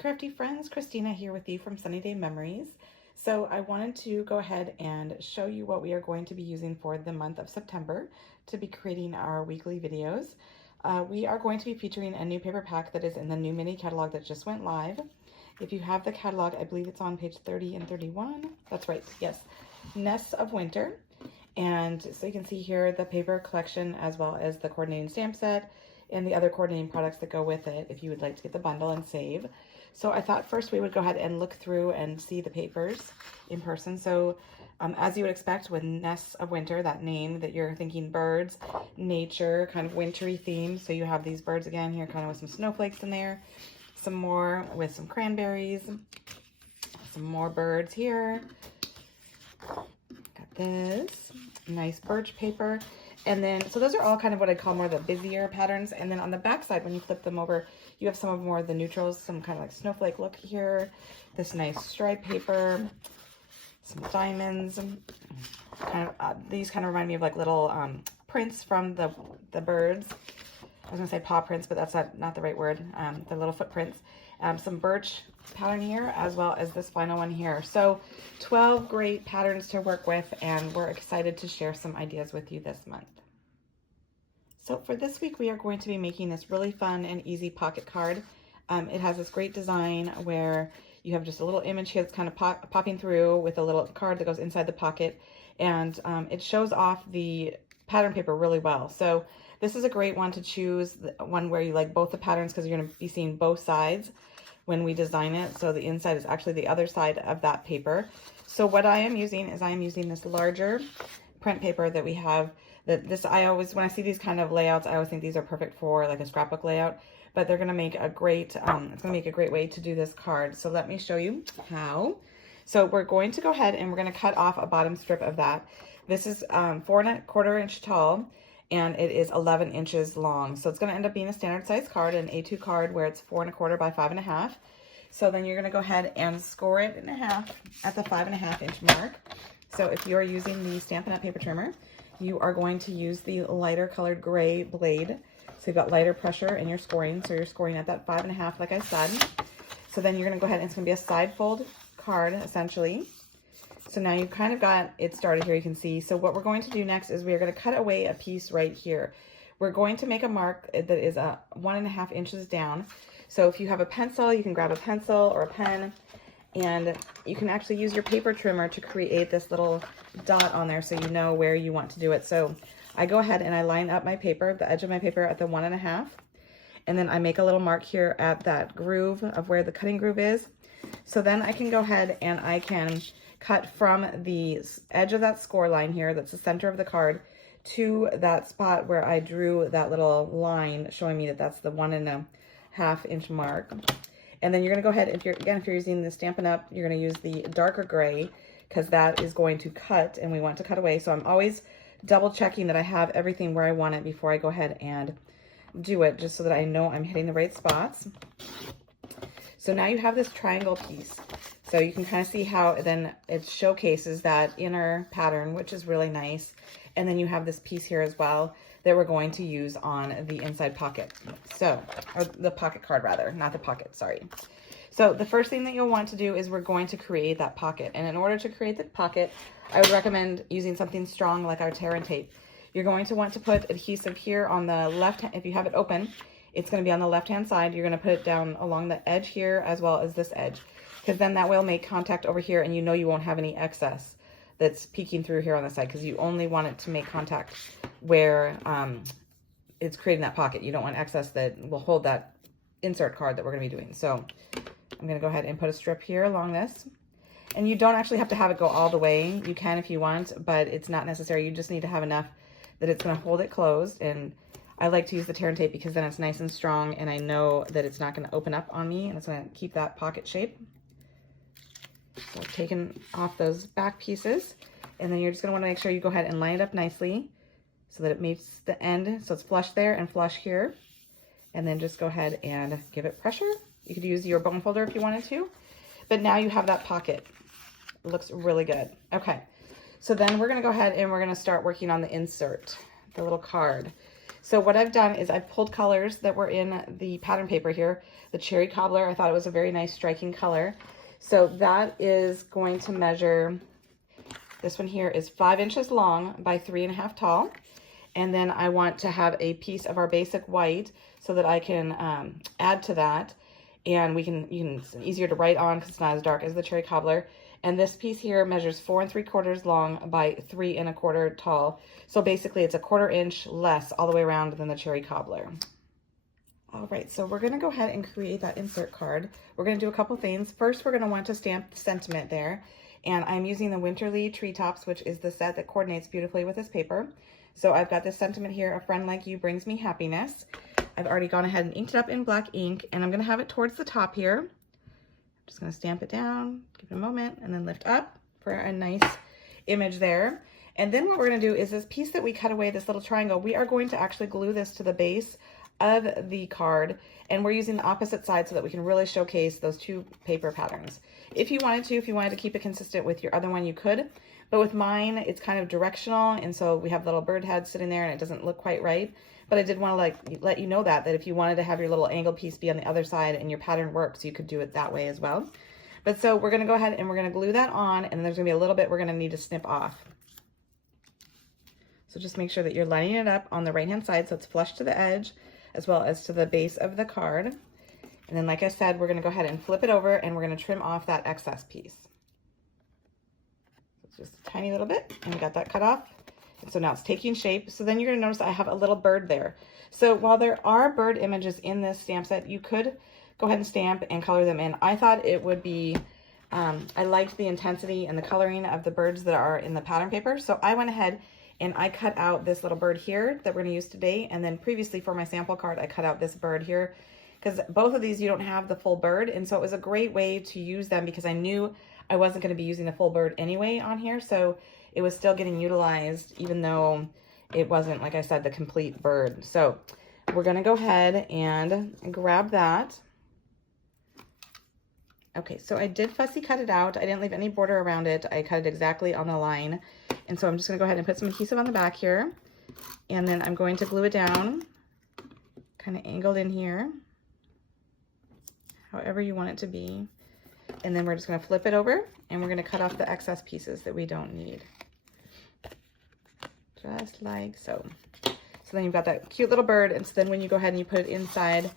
Crafty friends, Christina here with you from Sunny Day Memories. So I wanted to go ahead and show you what we are going to be using for the month of September to be creating our weekly videos. We are going to be featuring a new paper pack that is in the new mini catalog that just went live. If you have the catalog, I believe it's on page 30 and 31. That's right, yes. Nests of Winter. And so you can see here the paper collection as well as the coordinating stamp set and the other coordinating products that go with it if you would like to get the bundle and save. So I thought first we would go ahead and look through and see the papers in person. So as you would expect with Nests of Winter, that name that you're thinking birds, nature, kind of wintry theme. So you have these birds again here kind of with some snowflakes in there, some more with some cranberries, some more birds here. Got this nice birch paper. And then, so those are all kind of what I call more the busier patterns. And then on the back side, when you flip them over, you have some of more of the neutrals, some kind of like snowflake look here, this nice stripe paper, some diamonds. Kind of, these kind of remind me of like little prints from the birds. I was gonna say paw prints, but that's not the right word. The little footprints. Some birch pattern here, as well as this final one here. So 12 great patterns to work with, and we're excited to share some ideas with you this month. So for this week, we are going to be making this really fun and easy pocket card. It has this great design where you have just a little image here that's kind of popping through with a little card that goes inside the pocket, and it shows off the pattern paper really well. So this is a great one to choose, one where you like both the patterns, because you're going to be seeing both sides when we design it. So the inside is actually the other side of that paper. So what I am using is I am using this larger print paper that we have. I always, when I see these kind of layouts, I always think these are perfect for like a scrapbook layout, but they're going to make a great, it's going to make a great way to do this card. So let me show you how. So we're going to go ahead and we're going to cut off a bottom strip of that. This is 4¼ inch tall, and it is 11 inches long. So it's going to end up being a standard size card, an A2 card where it's 4¼ by 5½. So then you're going to go ahead and score it in half at the 5½ inch mark. So if you're using the Stampin' Up paper trimmer, you are going to use the lighter colored gray blade. So you've got lighter pressure in your scoring. So you're scoring at that 5½ like I said. So then you're going to go ahead and it's going to be a side fold card essentially. So now you've kind of got it started here, you can see. So what we're going to do next is we are going to cut away a piece right here. We're going to make a mark that is 1½ inches down. So if you have a pencil, you can grab a pencil or a pen, and you can actually use your paper trimmer to create this little dot on there so you know where you want to do it. So I go ahead and I line up my paper, the edge of my paper at the 1½, and then I make a little mark here at that groove of where the cutting groove is. So then I can go ahead and I can cut from the edge of that score line here, that's the center of the card, to that spot where I drew that little line showing me that that's the 1½ inch mark. And then you're going to go ahead, if you're using the Stampin' Up, you're going to use the darker gray because that is going to cut and we want to cut away. So I'm always double checking that I have everything where I want it before I go ahead and do it, just so that I know I'm hitting the right spots. So now you have this triangle piece. So you can kind of see how then it showcases that inner pattern, which is really nice. And then you have this piece here as well that we're going to use on the inside pocket. So, or the pocket card rather, not the pocket, sorry. So the first thing that you'll want to do is we're going to create that pocket. And in order to create the pocket, I would recommend using something strong like our tear and tape. You're going to want to put adhesive here on the left, if you have it open, it's going to be on the left-hand side. You're going to put it down along the edge here as well as this edge, because then that will make contact over here and you know you won't have any excess that's peeking through here on the side, because you only want it to make contact where it's creating that pocket. You don't want excess that will hold that insert card that we're going to be doing. So I'm going to go ahead and put a strip here along this. And you don't actually have to have it go all the way. You can if you want, but it's not necessary. You just need to have enough that it's going to hold it closed. And I like to use the tear and tape because then it's nice and strong and I know that it's not going to open up on me and it's going to keep that pocket shape. So I've taken off those back pieces, and then you're just going to want to make sure you go ahead and line it up nicely so that it meets the end. So it's flush there and flush here. And then just go ahead and give it pressure. You could use your bone folder if you wanted to, but now you have that pocket. It looks really good. Okay, so then we're going to go ahead and we're going to start working on the insert, the little card. So what I've done is I've pulled colors that were in the pattern paper here. The cherry cobbler, I thought it was a very nice striking color. So that is going to measure, this one here is 5 inches long by 3.5 tall. And then I want to have a piece of our basic white so that I can add to that. And it's easier to write on because it's not as dark as the cherry cobbler. And this piece here measures 4 3/4 long by 3 1/4 tall. So basically it's a 1/4 inch less all the way around than the cherry cobbler. All right, so we're gonna go ahead and create that insert card. We're gonna do a couple things. First, we're gonna want to stamp the sentiment there. And I'm using the Winterly Treetops, which is the set that coordinates beautifully with this paper. So I've got this sentiment here, a friend like you brings me happiness. I've already gone ahead and inked it up in black ink, and I'm gonna have it towards the top here. Just gonna stamp it down, give it a moment, and then lift up for a nice image there. And then what we're gonna do is this piece that we cut away, this little triangle, we are going to actually glue this to the base of the card, and we're using the opposite side so that we can really showcase those two paper patterns. If you wanted to keep it consistent with your other one, you could, but with mine, it's kind of directional, and so we have little bird heads sitting there and it doesn't look quite right. But I did want to let you know that if you wanted to have your little angle piece be on the other side and your pattern works, you could do it that way as well. But so we're going to go ahead and we're going to glue that on, and there's going to be a little bit we're going to need to snip off. So just make sure that you're lining it up on the right hand side so it's flush to the edge as well as to the base of the card. And then like I said, we're going to go ahead and flip it over and we're going to trim off that excess piece. It's just a tiny little bit, and we got that cut off. And so now it's taking shape. So then you're gonna notice I have a little bird there. So while there are bird images in this stamp set, you could go ahead and stamp and color them in. I thought it would be, I liked the intensity and the coloring of the birds that are in the pattern paper. So I went ahead and I cut out this little bird here that we're gonna use today. And then previously for my sample card, I cut out this bird here because both of these, you don't have the full bird. And so it was a great way to use them because I knew I wasn't gonna be using the full bird anyway on here. So it was still getting utilized, even though it wasn't, like I said, the complete bird. So we're gonna go ahead and grab that. Okay, so I did fussy cut it out. I didn't leave any border around it. I cut it exactly on the line. And so I'm just gonna go ahead and put some adhesive on the back here. And then I'm going to glue it down, kind of angled in here, however you want it to be. And then we're just gonna flip it over and we're gonna cut off the excess pieces that we don't need. Just like so. So then you've got that cute little bird, and so then when you go ahead and you put it inside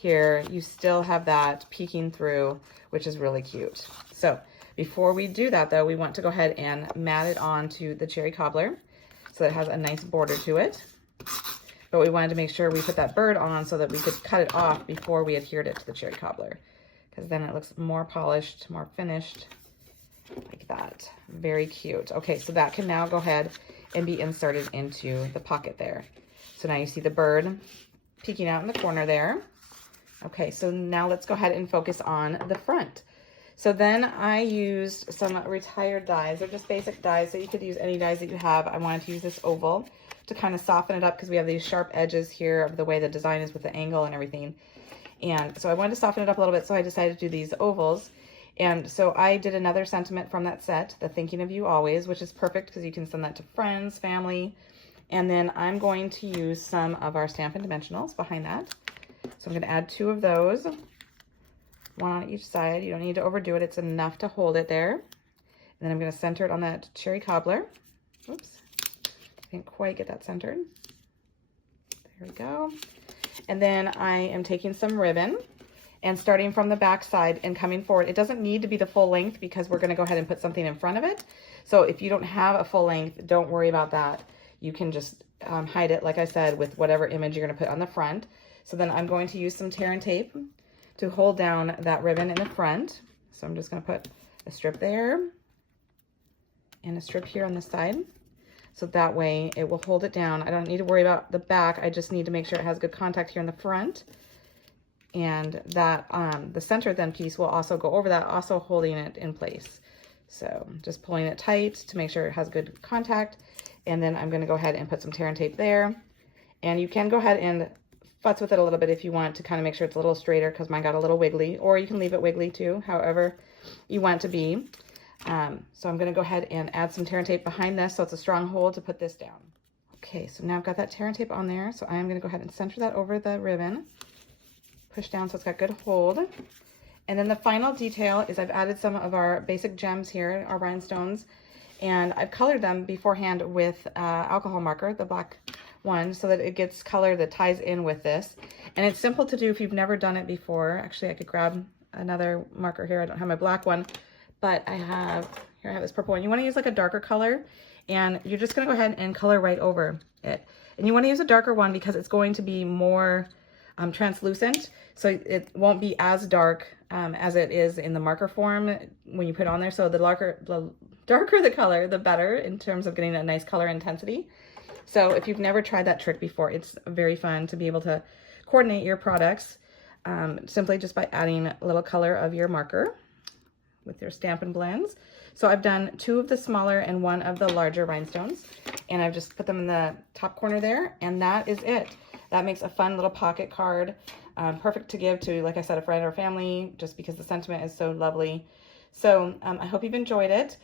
here, you still have that peeking through, which is really cute. So before we do that though, we want to go ahead and mat it onto the cherry cobbler so that it has a nice border to it. But we wanted to make sure we put that bird on so that we could cut it off before we adhered it to the cherry cobbler, because then it looks more polished, more finished, like that. Very cute. Okay, so that can now go ahead and be inserted into the pocket there. So now you see the bird peeking out in the corner there. Okay, so now let's go ahead and focus on the front. So then I used some retired dies. They're just basic dies, so you could use any dies that you have. I wanted to use this oval to kind of soften it up because we have these sharp edges here of the way the design is with the angle and everything. And so I wanted to soften it up a little bit, so I decided to do these ovals. And so I did another sentiment from that set, the Thinking of You Always, which is perfect because you can send that to friends, family. And then I'm going to use some of our Stampin' Dimensionals behind that. So I'm going to add 2 of those, one on each side. You don't need to overdo it. It's enough to hold it there. And then I'm going to center it on that cherry cobbler. Oops, I didn't quite get that centered. There we go. And then I am taking some ribbon and starting from the back side and coming forward. It doesn't need to be the full length because we're going to go ahead and put something in front of it. So if you don't have a full length, don't worry about that. You can just hide it, like I said, with whatever image you're going to put on the front. So then I'm going to use some tear and tape to hold down that ribbon in the front. So I'm just going to put a strip there and a strip here on the side. So that way it will hold it down. I don't need to worry about the back. I just need to make sure it has good contact here in the front. And that the center then piece will also go over that, also holding it in place. So just pulling it tight to make sure it has good contact. And then I'm going to go ahead and put some tear and tape there. And you can go ahead and futz with it a little bit if you want to kind of make sure it's a little straighter, because mine got a little wiggly, or you can leave it wiggly too, however you want it to be. So I'm going to go ahead and add some tear and tape behind this so it's a strong hold to put this down. Okay, so now I've got that tear and tape on there, so I am going to go ahead and center that over the ribbon. Push down so it's got good hold. And then the final detail is I've added some of our basic gems here, our rhinestones, and I've colored them beforehand with alcohol marker, the black one, so that it gets color that ties in with this. And it's simple to do if you've never done it before. Actually, I could grab another marker here. I don't have my black one, but I have this purple one. You want to use like a darker color, and you're just going to go ahead and color right over it. And you want to use a darker one because it's going to be more translucent, so it won't be as dark as it is in the marker form when you put it on there. So the darker the color, the better in terms of getting a nice color intensity. So if you've never tried that trick before, it's very fun to be able to coordinate your products simply just by adding a little color of your marker with your Stampin' Blends. So I've done 2 of the smaller and 1 of the larger rhinestones, and I've just put them in the top corner there, and that is it. That makes a fun little pocket card, perfect to give to, like I said, a friend or family, just because the sentiment is so lovely. So I hope you've enjoyed it.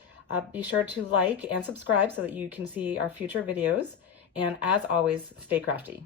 Be sure to like and subscribe so that you can see our future videos. And as always, stay crafty.